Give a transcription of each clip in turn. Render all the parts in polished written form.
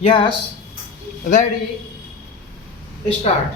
Yes, ready, start.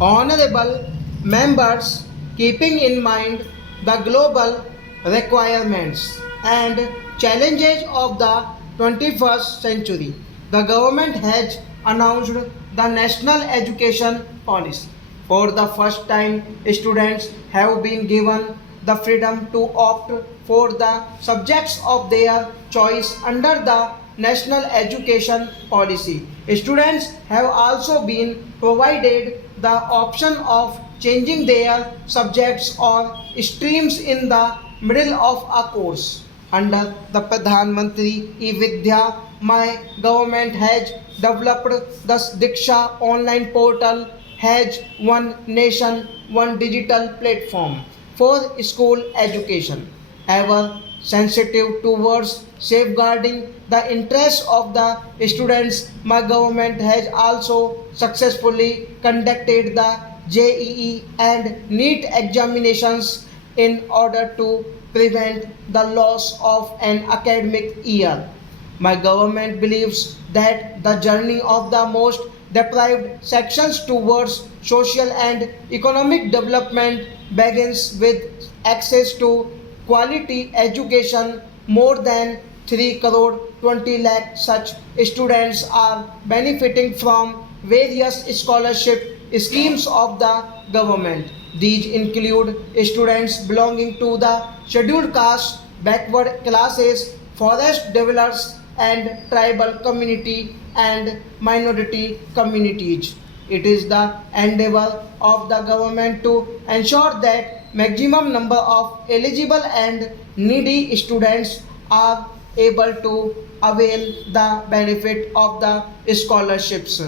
Honorable members, keeping in mind the global requirements and challenges of the 21st century, the government has announced the National Education Policy. For the first time, students have been given the freedom to opt for the subjects of their choice under the National Education Policy. Students have also been provided the option of changing their subjects or streams in the middle of a course. Under the Pradhan Mantri E-Vidya, my government has developed the Diksha online portal, has one nation, one digital platform for school education, ever sensitive towards safeguarding the interests of the students. My government has also successfully conducted the JEE and NEET examinations in order to prevent the loss of an academic year. My government believes that the journey of the most deprived sections towards social and economic development begins with access to quality education. More than 3 crore 20 lakh such students are benefiting from various scholarship schemes of the government. These include students belonging to the scheduled caste, backward classes, forest dwellers, and tribal community and minority communities. It is the endeavor of the government to ensure that maximum number of eligible and needy students are able to avail the benefit of the scholarships.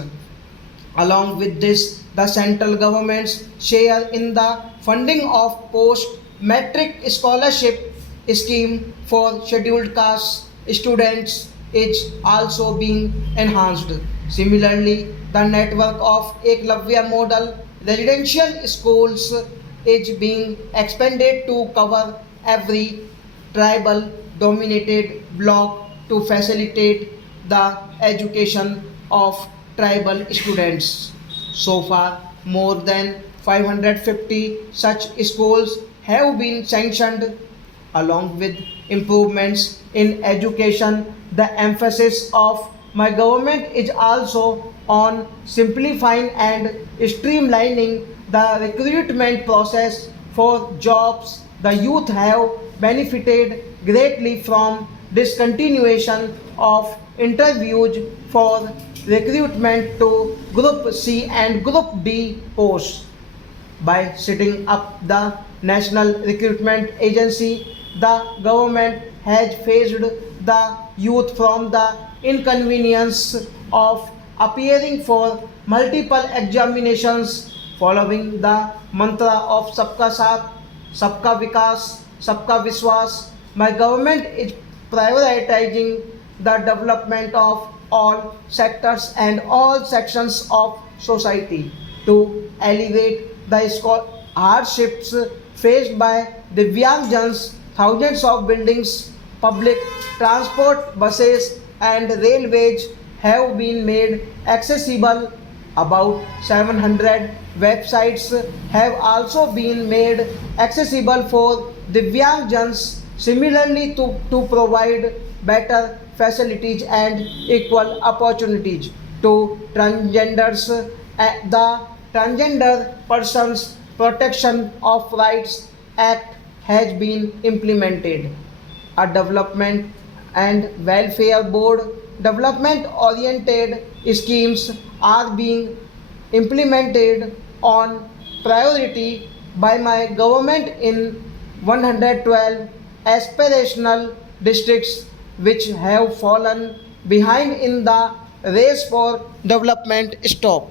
Along with this, the central government's share in the funding of post-matric scholarship scheme for scheduled caste students is also being enhanced. Similarly, the network of Eklavya model residential schools is being expanded to cover every tribal dominated block to facilitate the education of tribal students. So far, more than 550 such schools have been sanctioned. Along with improvements in education, the emphasis of my government is also on simplifying and streamlining the recruitment process for jobs. The youth have benefited greatly from discontinuation of interviews for recruitment to Group C and Group D posts. By setting up the National Recruitment Agency, the government has phased the youth from the inconvenience of appearing for multiple examinations. Following the mantra of Sabka Saath, Sabka Vikas, Sabka Viswas, my government is prioritizing the development of all sectors and all sections of society to alleviate the hardships faced by Divyangjans. Thousands of buildings, public transport, buses, and railways have been made accessible. About 700 websites have also been made accessible for Divyangjans. Similarly, to provide better facilities and equal opportunities to transgenders, the Transgender Persons Protection of Rights Act has been implemented. A development and welfare board development oriented schemes are being implemented on priority by my government in 112 aspirational districts which have fallen behind in the race for development. Stop.